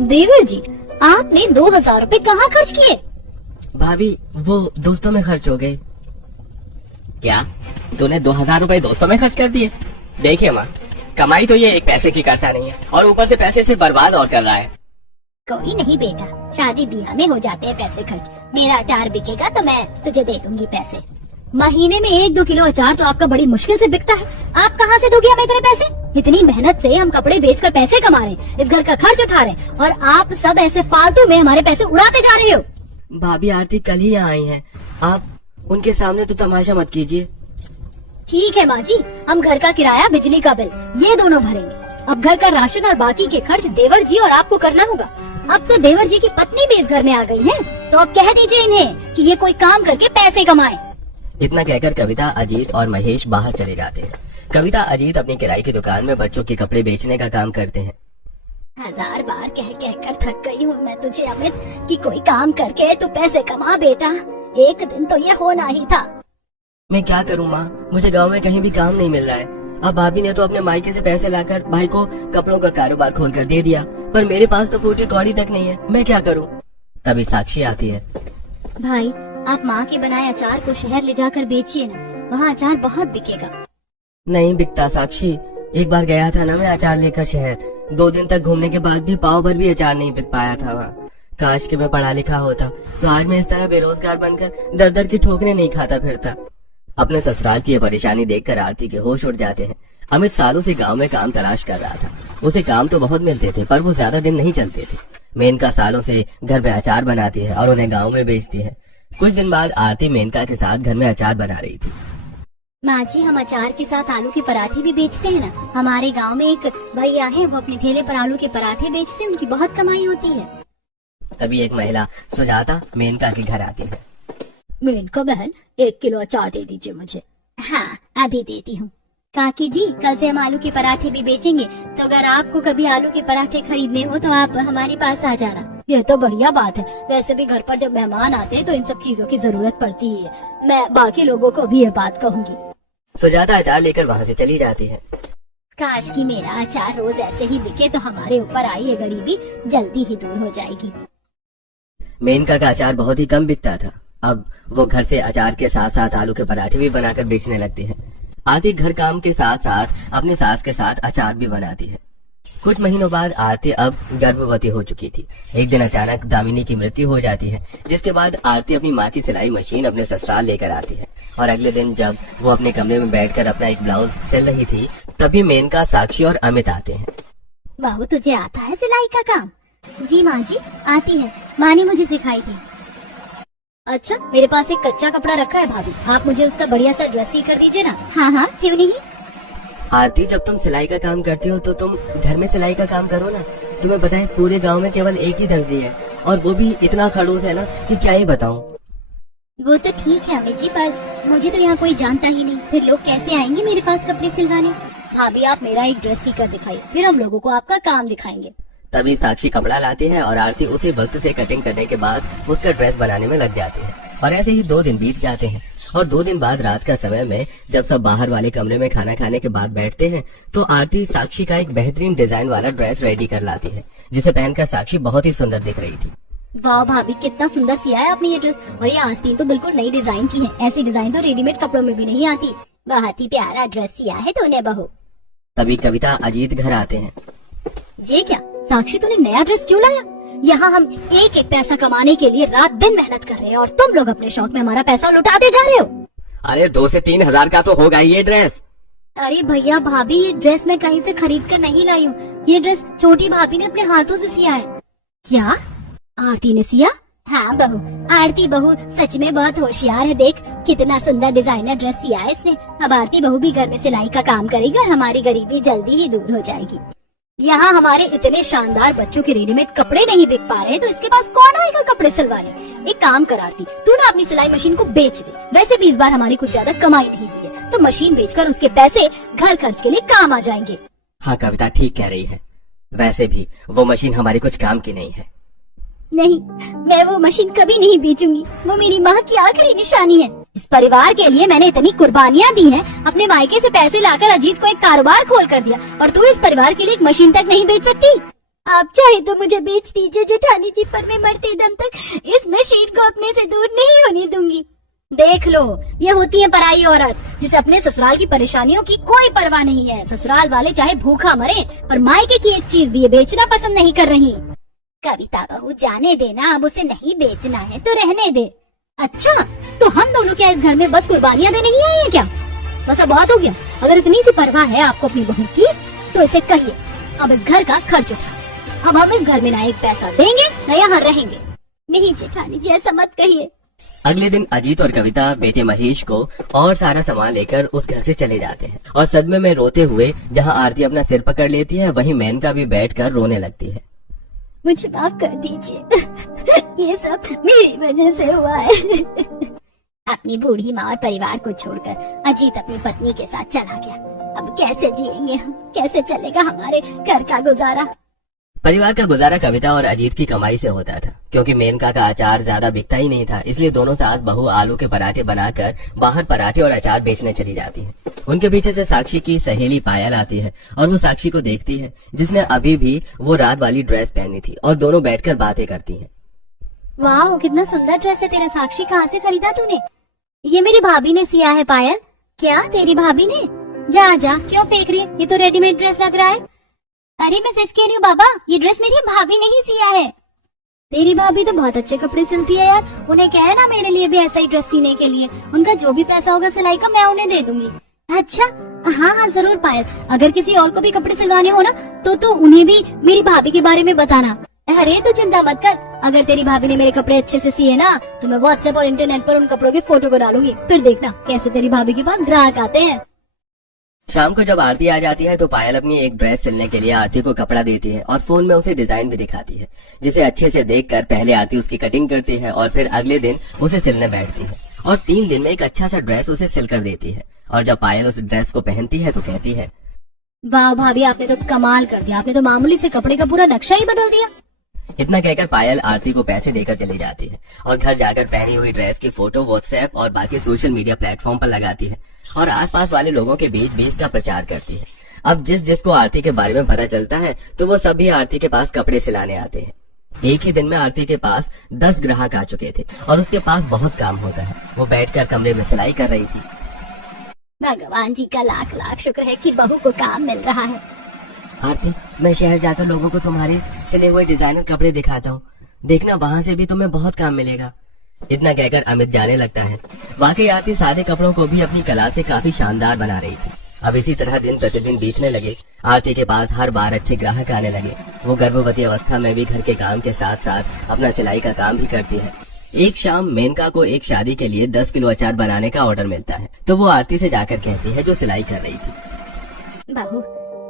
देवर जी, आपने 2000 रुपए कहाँ खर्च किए? भाभी वो दोस्तों में खर्च हो गए। क्या तूने 2000 रुपए दोस्तों में खर्च कर दिए? देखिए माँ, कमाई तो ये एक पैसे की करता नहीं है और ऊपर से पैसे से बर्बाद और कर रहा है। कोई नहीं बेटा, शादी ब्याह में हो जाते हैं पैसे खर्च। मेरा अचार बिकेगा तो मैं तुझे दे दूंगी पैसे। महीने में 1-2 किलो अचार तो आपका बड़ी मुश्किल से बिकता है। आप कहाँ से दोगे हमें इतने पैसे? इतनी मेहनत से हम कपड़े बेचकर पैसे कमा रहे हैं, इस घर का खर्च उठा रहे हैं, और आप सब ऐसे फालतू में हमारे पैसे उड़ाते जा रहे हो। भाभी आरती कल ही यहाँ आई है, आप उनके सामने तो तमाशा मत कीजिए। ठीक है माँ जी, हम घर का किराया, बिजली का बिल ये दोनों भरेंगे। अब घर का राशन और बाकी के खर्च देवर जी और आपको करना होगा। अब तो देवर जी की पत्नी भी इस घर में आ गई है, तो अब कह दीजिए इन्हें कि ये कोई काम करके पैसे कमाए। इतना कहकर कविता, अजीत और महेश बाहर चले जाते हैं। कविता, अजीत अपनी किराए की दुकान में बच्चों के कपड़े बेचने का काम करते हैं। 1000 बार कह कर थक गई हूँ मैं तुझे अमित कि कोई काम करके तू पैसे कमा बेटा। एक दिन तो ये होना ही था। मैं क्या करूँ माँ, मुझे गांव में कहीं भी काम नहीं मिल रहा है। अब भाभी ने तो अपने मायके से पैसे लाकर भाई को कपड़ों का कारोबार खोल कर दे दिया, पर मेरे पास तो फूटी कौड़ी तक नहीं है। मैं क्या करूँ? तभी साक्षी आती है। भाई, आप माँ के बनाए अचार को शहर ले जाकर बेचिए ना, वहाँ अचार बहुत बिकेगा। नहीं बिकता साक्षी, एक बार गया था ना मैं अचार लेकर शहर, 2 दिन तक घूमने के बाद भी पाव भर भी अचार नहीं बिक पाया था वहाँ। काश कि मैं पढ़ा लिखा होता तो आज मैं इस तरह बेरोजगार बनकर दर दर की ठोकरें नहीं खाता फिरता। अपने ससुराल की ये परेशानी देखकर आरती के होश उड़ जाते हैं। अमित सालों से गांव में काम तलाश कर रहा था। उसे काम तो बहुत मिलते थे, पर वो ज्यादा दिन नहीं चलते थे। मेनका सालों से घर में अचार बनाती है और उन्हें गाँव में बेचती है। कुछ दिन बाद आरती मेनका के साथ घर में अचार बना रही थी। माँ जी, हम अचार के साथ आलू के पराठे भी बेचते हैं ना। हमारे गांव में एक भैया है, वो अपने ठेले पर आलू के पराठे बेचते हैं, उनकी बहुत कमाई होती है। तभी एक महिला सुजाता मेनका के घर आती है। मेनका बहन, 1 किलो अचार दे दीजिए मुझे। हाँ, अभी देती हूँ। काकी जी, कल से हम आलू के पराठे भी बेचेंगे, तो अगर आपको कभी आलू के पराठे खरीदने हो तो आप हमारे पास आ जाना। ये तो बढ़िया बात है। वैसे भी घर पर जब मेहमान आते हैं तो इन सब चीजों की जरूरत पड़ती है। मैं बाकी लोगों को भी ये बात कहूँगी। सुजाता अचार लेकर वहाँ से चली जाती है। काश कि मेरा अचार रोज ऐसे ही बिके तो हमारे ऊपर आई ये गरीबी जल्दी ही दूर हो जाएगी। मेनका का अचार बहुत ही कम बिकता था। अब वो घर से अचार के साथ साथ आलू के पराठे भी बनाकर बेचने लगती है। आरती घर काम के साथ साथ अपनी सास के साथ अचार भी बनाती है। कुछ महीनों बाद आरती अब गर्भवती हो चुकी थी। एक दिन अचानक दामिनी की मृत्यु हो जाती है, जिसके बाद आरती अपनी माँ की सिलाई मशीन अपने ससुराल लेकर आती है। और अगले दिन जब वो अपने कमरे में बैठकर अपना एक ब्लाउज सिल रही थी, तभी मेनका, साक्षी और अमित आते हैं। बहू, तुझे आता है सिलाई का काम? जी माँ जी, आती है, माँ ने मुझे सिखाई थी। अच्छा, मेरे पास एक कच्चा कपड़ा रखा है भाभी, आप मुझे उसका बढ़िया सा ड्रेस सी कर दीजिए ना। हाँ हाँ, क्यों नहीं। आरती, जब तुम सिलाई का काम करती हो तो तुम घर में सिलाई का काम करो ना। तुम्हें पता है पूरे गांव में केवल एक ही दर्जी है, और वो भी इतना खड़ूस है ना कि क्या ही बताऊं। वो तो ठीक है अमित जी, पर मुझे तो यहाँ कोई जानता ही नहीं, फिर लोग कैसे आएंगे मेरे पास कपड़े सिलवाने। भाभी, आप मेरा एक ड्रेस सी कर दिखाइए, फिर हम लोगों को आपका काम दिखाएंगे। तभी साक्षी कपड़ा लाती है और आरती उसी वक्त से कटिंग करने के बाद उसका ड्रेस बनाने में लग जाती है। और ऐसे ही 2 दिन बीत जाते हैं। और 2 दिन बाद रात का समय में जब सब बाहर वाले कमरे में खाना खाने के बाद बैठते हैं, तो आरती साक्षी का एक बेहतरीन डिजाइन वाला ड्रेस रेडी कर लाती है, जिसे पहनकर साक्षी बहुत ही सुंदर दिख रही थी। वाह भाभी, कितना सुंदर सिया है आपने ये ड्रेस, और ये आस्तीन तो बिल्कुल नई डिजाइन की है। ऐसी डिजाइन तो रेडीमेड कपड़ों में भी नहीं आती। बहुत ही प्यारा ड्रेस सिया है तूने बहू। तभी कविता, अजीत घर आते हैं। ये क्या साक्षी, तूने नया ड्रेस क्यों लाया? यहाँ हम एक एक पैसा कमाने के लिए रात दिन मेहनत कर रहे हैं, और तुम लोग अपने शौक में हमारा पैसा लुटाते जा रहे हो। अरे 2 से 3 हजार का तो होगा ये ड्रेस। अरे भैया भाभी, ये ड्रेस मैं कहीं से खरीद कर नहीं लाई हूँ। ये ड्रेस छोटी भाभी ने अपने हाथों से सिया है। क्या आरती ने सिया? हाँ बहू, आरती बहू सच में बहुत होशियार है। देख कितना सुंदर डिजाइनर ड्रेस सिया है इसने। अब आरती बहू भी घर में सिलाई का काम करेगी और हमारी गरीबी जल्दी ही दूर हो जाएगी। यहाँ हमारे इतने शानदार बच्चों के रेडीमेड कपड़े नहीं बिक पा रहे, तो इसके पास कौन आएगा कपड़े सिलवाने? एक काम कर आरती, तू ना अपनी सिलाई मशीन को बेच दे। वैसे भी इस बार हमारी कुछ ज्यादा कमाई नहीं हुई है, तो मशीन बेचकर उसके पैसे घर खर्च के लिए काम आ जाएंगे। हाँ कविता ठीक कह रही है, वैसे भी वो मशीन हमारी कुछ काम की नहीं है। नहीं, मैं वो मशीन कभी नहीं बेचूंगी। वो मेरी माँ की आखिरी निशानी है। इस परिवार के लिए मैंने इतनी कुर्बानियाँ दी हैं। अपने मायके से पैसे लाकर अजीत को एक कारोबार खोल कर दिया, और तू इस परिवार के लिए एक मशीन तक नहीं बेच सकती। आप चाहे तो मुझे बेच दीजिए जेठानी जी, पर मैं मरते दम तक इस मशीन को अपने से दूर नहीं होने दूंगी। देख लो, ये होती है पराई औरत, जिसे अपने ससुराल की परेशानियों की कोई परवाह नहीं है। ससुराल वाले चाहे भूखा मरे, पर मायके की एक चीज भी ये बेचना पसंद नहीं कर रही। कविता बहू, जाने देना, अब उसे नहीं बेचना है तो रहने दे। अच्छा, तो हम दोनों क्या इस घर में बस कुर्बानियां देने ही आए हैं क्या? बस अब बहुत हो गया। अगर इतनी सी परवाह है आपको अपनी बहू की, तो इसे कहिए अब इस घर का खर्च उठा। अब हम इस घर में ना एक पैसा देंगे न यहाँ रहेंगे। नहीं जेठानी जी, ऐसा मत कहिए। अगले दिन अजीत और कविता बेटे महेश को और सारा सामान लेकर उस घर से चले जाते हैं और सदमे में रोते हुए जहां आरती अपना सिर पकड़ लेती है, वहीं मेनका भी बैठकर रोने लगती है। मुझे माफ कर दीजिए, ये सब मेरी वजह से हुआ है। अपनी बूढ़ी माँ और परिवार को छोड़कर अजीत अपनी पत्नी के साथ चला गया। अब कैसे जिएंगे हम, कैसे चलेगा हमारे घर का गुजारा? परिवार का गुजारा कविता और अजीत की कमाई से होता था, क्योंकि मेनका का अचार ज्यादा बिकता ही नहीं था। इसलिए दोनों सास बहू आलू के पराठे बनाकर बाहर पराठे और अचार बेचने चली जाती हैं। उनके पीछे से साक्षी की सहेली पायल आती है और वो साक्षी को देखती है, जिसने अभी भी वो रात वाली ड्रेस पहनी थी, और दोनों बैठकर बातें करती हैं। वाह, कितना सुंदर ड्रेस है तेरा साक्षी, कहाँ से खरीदा तूने? ये मेरी भाभी ने सिया है पायल। क्या तेरी भाभी ने? जा जा, क्यों फेंक रही है? ये तो रेडीमेड ड्रेस लग रहा है। अरे मैं सच कह रही हूँ बाबा, ये ड्रेस मेरी भाभी ने ही सिया है। तेरी भाभी तो बहुत अच्छे कपड़े सिलती है यार, उन्हें क्या है ना मेरे लिए भी ऐसा ही ड्रेस सीने के लिए। उनका जो भी पैसा होगा सिलाई का मैं उन्हें दे दूंगी। अच्छा, हाँ हाँ जरूर पायल, अगर किसी और को भी कपड़े सिलवाने हो ना तो उन्हें भी मेरी भाभी के बारे में बताना। अरे तू चिंता मत कर, अगर तेरी भाभी ने मेरे कपड़े अच्छे से सिए ना तो मैं व्हाट्सएप और इंटरनेट पर उन कपड़ों की फोटो को डालूंगी, फिर देखना कैसे तेरी भाभी के पास ग्राहक आते हैं। शाम को जब आरती आ जाती है तो पायल अपनी एक ड्रेस सिलने के लिए आरती को कपड़ा देती है और फोन में उसे डिजाइन भी दिखाती है, जिसे अच्छे से देखकर पहले आरती उसकी कटिंग करती है और फिर अगले दिन उसे सिलने बैठती है और 3 दिन में एक अच्छा सा ड्रेस उसे सिल कर देती है। और जब पायल उस ड्रेस को पहनती है तो कहती है, वाह भाभी, आपने तो कमाल कर दिया, आपने तो मामूली से कपड़े का पूरा नक्शा ही बदल दिया। इतना कहकर पायल आरती को पैसे देकर चली जाती है और घर जाकर पहनी हुई ड्रेस की फोटो व्हाट्सएप और बाकी सोशल मीडिया प्लेटफॉर्म पर लगाती है और आसपास वाले लोगों के बीच भी इसका प्रचार करती है। अब जिसको आरती के बारे में पता चलता है तो वो सभी आरती के पास कपड़े सिलाने आते हैं। एक ही दिन में आरती के पास 10 ग्राहक आ चुके थे और उसके पास बहुत काम होता है। वो बैठकर कमरे में सिलाई कर रही थी। भगवान जी का लाख लाख शुक्र है कि बहू को काम मिल रहा है। आरती, मैं शहर जाकर लोगों को तुम्हारे सिले हुए डिजाइनर कपड़े दिखाता हूँ, देखना वहाँ से भी तुम्हें बहुत काम मिलेगा। इतना कहकर अमित जाने लगता है। वाकई आरती सादे कपड़ों को भी अपनी कला से काफी शानदार बना रही थी। अब इसी तरह दिन प्रतिदिन बीतने लगे। आरती के पास हर बार अच्छे ग्राहक आने लगे। वो गर्भवती अवस्था में भी घर के काम के साथ साथ अपना सिलाई का काम भी करती है। एक शाम मेनका को एक शादी के लिए 10 किलो अचार बनाने का ऑर्डर मिलता है, तो वो आरती से जाकर कहती है, जो सिलाई कर रही थी, बहू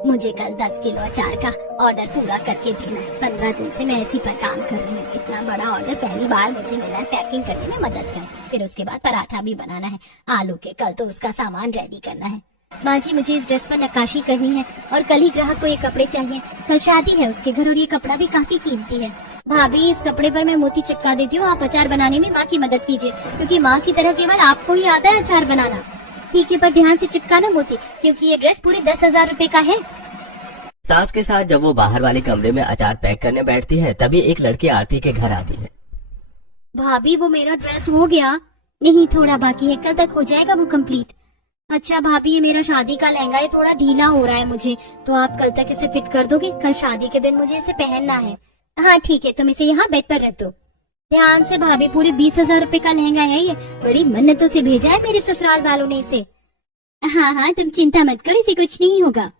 मुझे कल 10 किलो अचार का ऑर्डर पूरा करके देना है। 15 दिन से मैं इसी पर काम कर रही हूँ। इतना बड़ा ऑर्डर पहली बार मुझे मिला है। पैकिंग करने में मदद कर, फिर उसके बाद पराठा भी बनाना है आलू के। कल तो उसका सामान रेडी करना है। बाजी, मुझे इस ड्रेस पर नक्काशी करनी है और कल ही ग्राहक को ये कपड़े चाहिए। कल शादी है उसके घर और ये कपड़ा भी काफी कीमती है। भाभी, इस कपड़े पर मैं मोती चिपका देती हूँ, आप अचार बनाने में माँ की मदद कीजिए, क्योंकि माँ की तरह केवल आपको ही आता है अचार बनाना। ठीक है, पर ध्यान से चिपकाना मोती, क्योंकि ये ड्रेस पूरे 10,000 रूपए का है। सास के साथ जब वो बाहर वाले कमरे में अचार पैक करने बैठती है, तभी एक लड़की आरती के घर आती है। भाभी, वो मेरा ड्रेस हो गया? नहीं, थोड़ा बाकी है, कल तक हो जाएगा वो कंप्लीट। अच्छा भाभी, ये मेरा शादी का लहंगा है, थोड़ा ढीला हो रहा है मुझे, तो आप कल तक इसे फिट कर दोगे? कल शादी के दिन मुझे इसे पहनना है। हाँ ठीक है, तुम इसे यहाँ बेड पर रख दो। ध्यान से भाभी, पूरे 20,000 रूपए का लहंगा है ये। बड़ी मन्नतों से भेजा है मेरे ससुराल वालों ने इसे। हाँ हाँ, तुम चिंता मत करो, इसे कुछ नहीं होगा।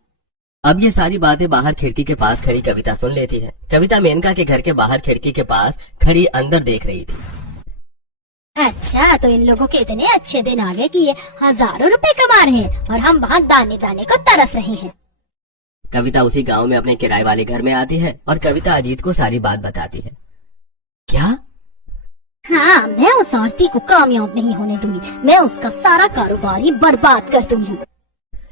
अब ये सारी बातें बाहर खिड़की के पास खड़ी कविता सुन लेती है। कविता मेनका के घर के बाहर खिड़की के पास खड़ी अंदर देख रही थी। अच्छा, तो इन लोगों के इतने अच्छे दिन आ गए कि ये हजारों रुपए कमा रहे हैं और हम वहाँ दाने दाने को तरस रहे हैं। कविता उसी गांव में अपने किराए वाले घर में आती है और कविता अजीत को सारी बात बताती है। क्या? हाँ, मैं उस आरती को कामयाब नहीं होने दूंगी। मैं उसका सारा कारोबार ही बर्बाद कर दूंगी।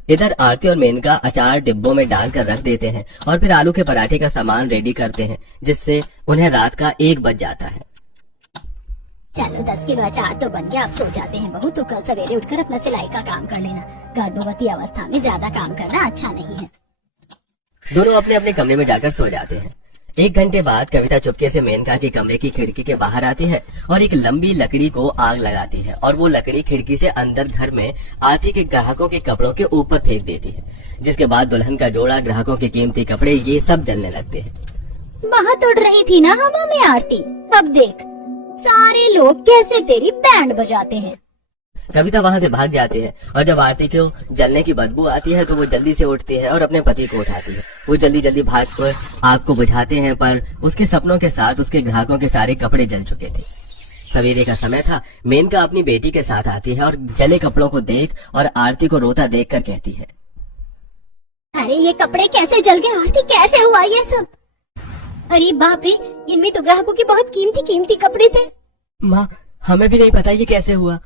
इधर आरती और मेनका अचार डिब्बों में डालकर रख देते हैं और फिर आलू के पराठे का सामान रेडी करते हैं, जिससे उन्हें रात का 1 बज जाता है। चलो 10 किलो अचार तो बन गया, अब सो जाते हैं। बहू, तो कल सवेरे उठकर अपना सिलाई का काम कर लेना। गर्भवती अवस्था में ज्यादा काम करना अच्छा नहीं है। दोनों अपने अपने कमरे में जाकर सो जाते हैं। 1 घंटे बाद कविता चुपके से मेनका के कमरे की खिड़की के बाहर आती है और एक लंबी लकड़ी को आग लगाती है और वो लकड़ी खिड़की से अंदर घर में आरती के ग्राहकों के कपड़ों के ऊपर फेंक देती है, जिसके बाद दुल्हन का जोड़ा, ग्राहकों के कीमती कपड़े, ये सब जलने लगते हैं। बहुत उड़ रही थी ना हवा में आरती, अब देख सारे लोग कैसे तेरी बैंड बजाते हैं। कविता वहाँ से भाग जाती है और जब आरती को जलने की बदबू आती है तो वो जल्दी से उठती है और अपने पति को उठाती है। वो जल्दी जल्दी भाग कर आग को बुझाते हैं, पर उसके सपनों के साथ उसके ग्राहकों के सारे कपड़े जल चुके थे। सवेरे का समय था। मेनका अपनी बेटी के साथ आती है और जले कपड़ों को देख और आरती को रोता देख कर कहती है, अरे ये कपड़े कैसे जल गए आरती, कैसे हुआ ये सब? अरे बाप रे, इनमें तो ग्राहकों के बहुत कीमती कीमती कपड़े थे। माँ हमें भी नहीं पता ये कैसे हुआ।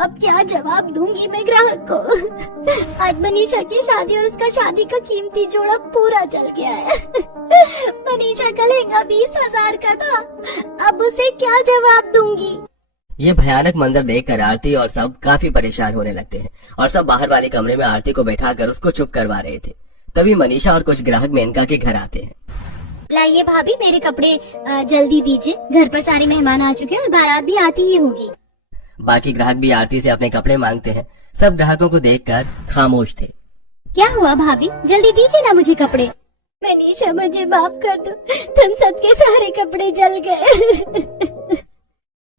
अब क्या जवाब दूंगी मैं ग्राहक को? आज मनीषा की शादी और उसका शादी का कीमती जोड़ा पूरा जल गया है। मनीषा का लहंगा 20,000 का था, अब उसे क्या जवाब दूंगी? ये भयानक मंजर देखकर आरती और सब काफी परेशान होने लगते हैं और सब बाहर वाले कमरे में आरती को बैठाकर उसको चुप करवा रहे थे। तभी मनीषा और कुछ ग्राहक मेनका के घर आते हैं। लाइए भाभी, मेरे कपड़े जल्दी दीजिए, घर पर सारे मेहमान आ चुके हैं और बारात भी आती ही होगी। बाकी ग्राहक भी आरती से अपने कपड़े मांगते हैं। सब ग्राहकों को देखकर खामोश थे। क्या हुआ भाभी, जल्दी दीजिए ना मुझे कपड़े। मनीषा मुझे माफ कर दो, तुम सबके सारे कपड़े जल गए।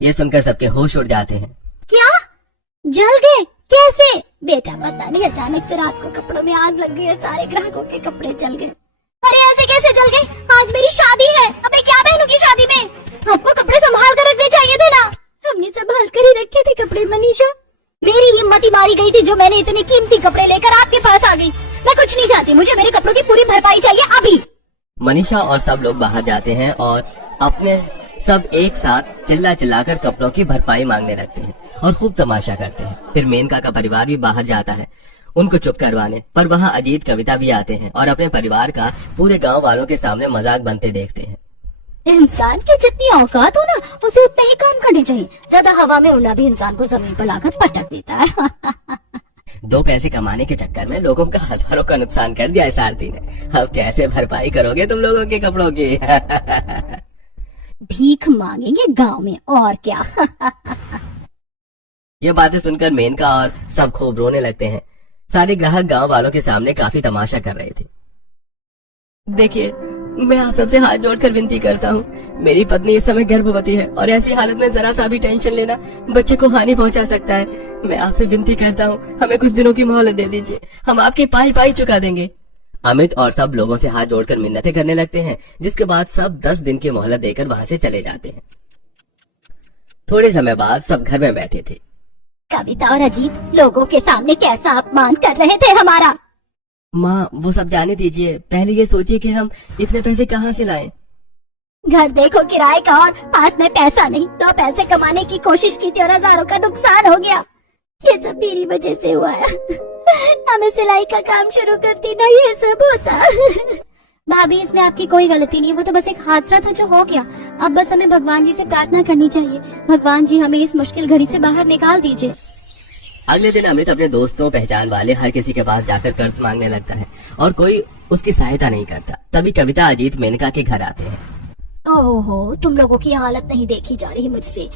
ये सुनकर सबके होश उड़ जाते हैं। क्या जल गए, कैसे? बेटा पता नहीं, अचानक से रात को कपड़ों में आग लग गई, सारे ग्राहकों के कपड़े जल गए। अरे ऐसे कैसे जल गए? आज मेरी शादी है, अबे क्या बहनों की शादी में? आपको कपड़े संभाल कर रखने चाहिए थे ना। हमने संभाल कर ही रखे थे कपड़े मनीषा। मेरी हिम्मत ही मारी गई थी जो मैंने इतने कीमती कपड़े लेकर आपके पास आ गई। मैं कुछ नहीं चाहती, मुझे मेरे कपड़ों की पूरी भरपाई चाहिए अभी। मनीषा और सब लोग बाहर जाते हैं और अपने सब एक साथ चिल्ला चिल्लाकर कपड़ों की भरपाई मांगने लगते हैं और खूब तमाशा करते हैं। फिर मेनका का परिवार भी बाहर जाता है उनको चुप करवाने, पर वहाँ अजीत, कविता भी आते हैं और अपने परिवार का पूरे गांव वालों के सामने मजाक बनते देखते हैं। इंसान की जितनी औकात हो ना, उसे उतना ही काम करने चाहिए। ज्यादा हवा में उड़ना भी इंसान को जमीन पर लाकर पटक देता है। 2 पैसे कमाने के चक्कर में लोगों का हजारों का नुकसान कर दिया इस आरती ने। अब कैसे भरपाई करोगे तुम लोगों के कपड़ों की? भीख मांगेंगे गांव में, और क्या। ये बातें सुनकर मेनका और सब खूब रोने लगते हैं। सारे ग्राहक गांव वालों के सामने काफी तमाशा कर रहे थे। देखिए, मैं आप सबसे हाथ जोड़कर विनती करता हूँ, मेरी पत्नी इस समय गर्भवती है और ऐसी हालत में जरा सा भी टेंशन लेना बच्चे को हानि पहुँचा सकता है। मैं आपसे विनती करता हूँ, हमें कुछ दिनों की मोहलत दे दीजिए, हम आपकी पाई चुका देंगे। अमित और सब लोगों से हाथ जोड़कर मिन्नतें करने लगते हैं, जिसके बाद सब 10 दिन की मोहलत देकर वहाँ से चले जाते हैं। थोड़े समय बाद सब घर में बैठे थे। कविता और अजीत लोगों के सामने कैसा अपमान कर रहे थे हमारा। माँ वो सब जाने दीजिए, पहले ये सोचिए कि हम इतने पैसे कहाँ से लाएं। घर देखो किराए का और पास में पैसा नहीं, तो पैसे कमाने की कोशिश की थी और हजारों का नुकसान हो गया। ये सब मेरी वजह से हुआ है। हमें सिलाई का काम शुरू करती ना ये सब होता। भाभी इसमें आपकी कोई गलती नहीं, वो तो बस एक हादसा था जो हो गया। अब बस हमें भगवान जी से प्रार्थना करनी चाहिए, भगवान जी हमें इस मुश्किल घड़ी से बाहर निकाल दीजिए। अगले दिन अमित अपने दोस्तों, पहचान वाले हर किसी के पास जाकर कर्ज मांगने लगता है और कोई उसकी सहायता नहीं करता। तभी कविता, अजीत, मेनका के घर आते हैं। ओहो, तुम लोगों की हालत नहीं देखी जा रही मुझसे,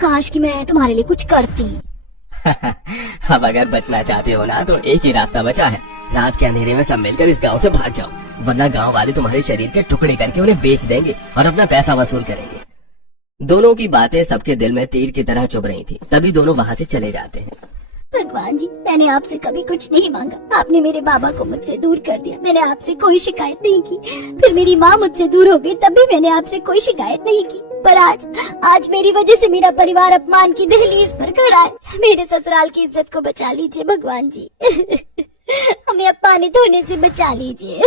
काश कि मैं तुम्हारे लिए कुछ करती। अब अगर बचना चाहते हो ना तो एक ही रास्ता बचा है, रात के अंधेरे में सब मिलकर इस गांव से भाग जाओ, वरना गांव वाले तुम्हारे शरीर के टुकड़े करके उन्हें बेच देंगे और अपना पैसा वसूल करेंगे। दोनों की बातें सबके दिल में तीर की तरह चुभ रही थी। तभी दोनों वहाँ से चले जाते हैं। भगवान जी, मैंने आपसे कभी कुछ नहीं मांगा, आपने मेरे बाबा को मुझसे दूर कर दिया, मैंने आपसे कोई शिकायत नहीं की। फिर मेरी माँ मुझसे दूर हो गई, तब भी मैंने आपसे कोई शिकायत नहीं की। पर आज मेरी वजह से मेरा परिवार अपमान की दहलीज पर खड़ा है। मेरे ससुराल की इज्जत को बचा लीजिए भगवान जी। हमें अपमानित होने से बचा लीजिए।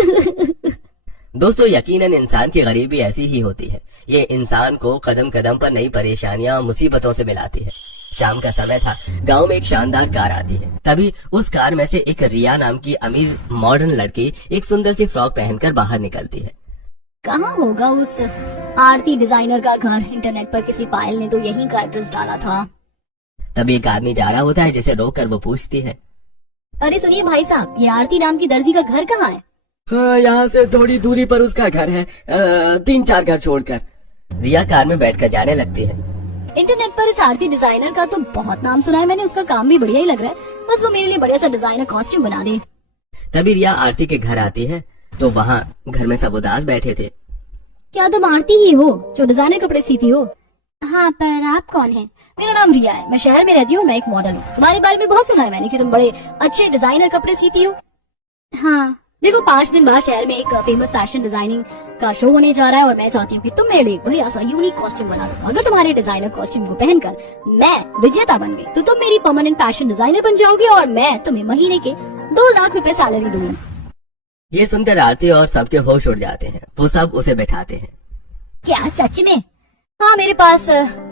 दोस्तों, यकीनन इंसान की गरीबी ऐसी ही होती है। ये इंसान को कदम कदम पर नई परेशानियां, मुसीबतों से मिलाती है। शाम का समय था। गांव में एक शानदार कार आती है। तभी उस कार में से एक रिया नाम की अमीर मॉडर्न लड़की एक सुंदर सी फ्रॉक पहनकर बाहर निकलती है। कहाँ होगा उस आरती डिजाइनर का घर? इंटरनेट पर किसी पायल ने तो यहीं का एड्रेस डाला था। तभी एक आदमी जा रहा होता है, जिसे रोक कर वो पूछती है, अरे सुनिए भाई साहब, ये आरती नाम की दर्जी का घर कहाँ है? हाँ, यहाँ से थोड़ी दूरी पर उसका घर है, 3-4 घर छोड़कर। रिया कार में बैठकर जाने लगती है। इंटरनेट पर इस आरती डिजाइनर का तो बहुत नाम सुना है मैंने, उसका काम भी बढ़िया ही लग रहा है। बस वो मेरे लिए बढ़िया सा डिजाइनर कॉस्ट्यूम बना दे। तभी रिया आरती के घर आती है तो वहाँ घर में सब उदास बैठे थे। क्या तुम आरती ही हो जो डिजाइनर कपड़े सीती हो? हाँ, पर आप कौन हैं? मेरा नाम रिया है, मैं शहर में रहती हूँ, मैं एक मॉडल हूँ। तुम्हारे बारे में बहुत सुना है मैंने कि तुम बड़े अच्छे डिजाइनर कपड़े सीती हो। हाँ, देखो 5 दिन बाद शहर में एक फेमस फैशन डिजाइनिंग का शो होने जा रहा है और मैं चाहती हूँ कि तुम मेरे लिए बढ़िया सा यूनिक कॉस्ट्यूम बना दो। अगर तुम्हारे डिजाइनर कॉस्ट्यूम को पहनकर मैं विजेता बन गई तो तुम मेरी परमानेंट फैशन डिजाइनर बन जाओगी और मैं तुम्हें महीने के 2 लाख रुपए सैलरी दूंगी। ये सुनकर आरती और सबके होश उड़ जाते हैं। वो सब उसे बैठाते हैं। क्या सच में? हाँ, मेरे पास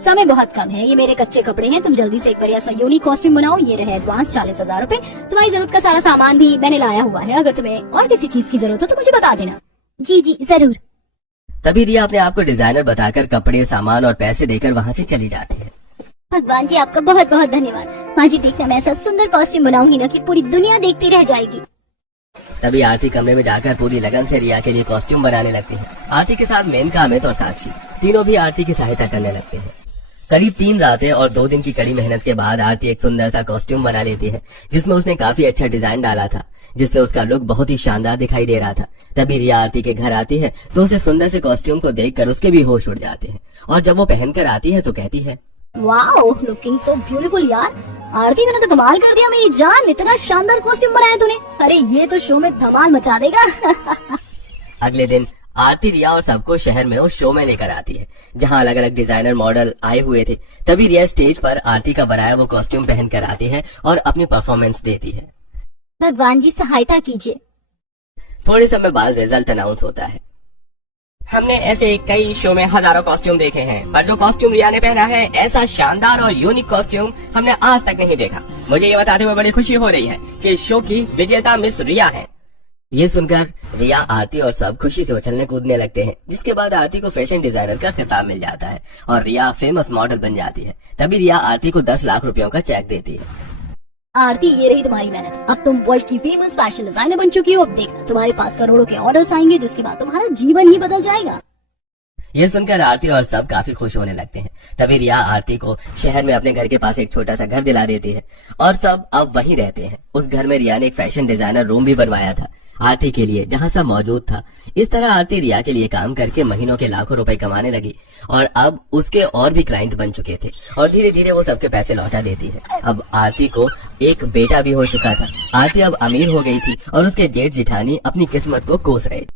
समय बहुत कम है, ये मेरे कच्चे कपड़े हैं, तुम जल्दी से एक बढ़िया सा यूनिक कॉस्ट्यूम बनाओ। ये रहे एडवांस 40,000 रुपए। तुम्हारी जरूरत का सारा सामान भी मैंने लाया हुआ है, अगर तुम्हें और किसी चीज की जरूरत हो तो मुझे बता देना। जी जी जरूर। तभी रिया अपने आप को डिजाइनर बताकर कपड़े, सामान और पैसे देकर वहाँ से चली जाती है। भगवान जी आपका बहुत बहुत धन्यवाद। माँ जी देखना, मैं ऐसा सुंदर कॉस्ट्यूम बनाऊंगी ना कि पूरी दुनिया देखती रह जाएगी। तभी आरती कमरे में जाकर पूरी लगन से रिया के लिए कॉस्ट्यूम बनाने लगती है। आरती के साथ मेनका, अमित और साक्षी तीनों भी आरती की सहायता करने लगते हैं। करीब 3 रातें और 2 दिन की कड़ी मेहनत के बाद आरती एक सुंदर सा कॉस्ट्यूम बना लेती है, जिसमें उसने काफी अच्छा डिजाइन डाला था, जिससे उसका लुक बहुत ही शानदार दिखाई दे रहा था। तभी रिया आरती के घर आती है तो उसे सुंदर से कॉस्ट्यूम को देखकर उसके भी होश उड़ जाते हैं और जब वो पहनकर आती है तो कहती है, वाओ, लुकिंग सो ब्यूटीफुल यार। आरती तूने तो कमाल कर दिया मेरी जान, इतना शानदार कॉस्ट्यूम बनाया तूने। अरे ये तो शो में धमाल मचा देगा। अगले दिन आरती रिया और सबको शहर में उस शो में लेकर आती है जहां अलग अलग डिजाइनर मॉडल आए हुए थे। तभी रिया स्टेज पर आरती का बनाया वो कॉस्ट्यूम पहनकर आती है और अपनी परफॉर्मेंस देती है। भगवान जी सहायता कीजिए। थोड़े समय बाद रिजल्ट अनाउंस होता है। हमने ऐसे कई शो में हजारों कॉस्ट्यूम देखे हैं, पर जो कॉस्ट्यूम रिया ने पहना है, ऐसा शानदार और यूनिक कॉस्ट्यूम हमने आज तक नहीं देखा। मुझे ये बताते हुए बड़ी खुशी हो रही है कि इस शो की विजेता मिस रिया है। ये सुनकर रिया, आरती और सब खुशी से उछलने कूदने लगते हैं, जिसके बाद आरती को फैशन डिजाइनर का खिताब मिल जाता है और रिया फेमस मॉडल बन जाती है। तभी रिया आरती को 10 लाख रुपयों का चेक देती है। आरती ये रही तुम्हारी मेहनत, अब तुम वर्ल्ड की फेमस फैशन डिजाइनर बन चुकी हो। अब देखना तुम्हारे पास करोड़ों के ऑर्डर्स आएंगे, जिसके बाद तुम्हारा जीवन ही बदल जाएगा। ये सुनकर आरती और सब काफी खुश होने लगते हैं। तभी रिया आरती को शहर में अपने घर के पास एक छोटा सा घर दिला देती है और सब अब वहीं रहते हैं। उस घर में रिया ने एक फैशन डिजाइनर रूम भी बनवाया था आरती के लिए, जहां सब मौजूद था। इस तरह आरती रिया के लिए काम करके महीनों के लाखों रुपए कमाने लगी और अब उसके और भी क्लाइंट बन चुके थे और धीरे धीरे वो सबके पैसे लौटा देती है। अब आरती को एक बेटा भी हो चुका था। आरती अब अमीर हो गई थी और उसके जेठ जिठानी अपनी किस्मत को कोस रहे थे।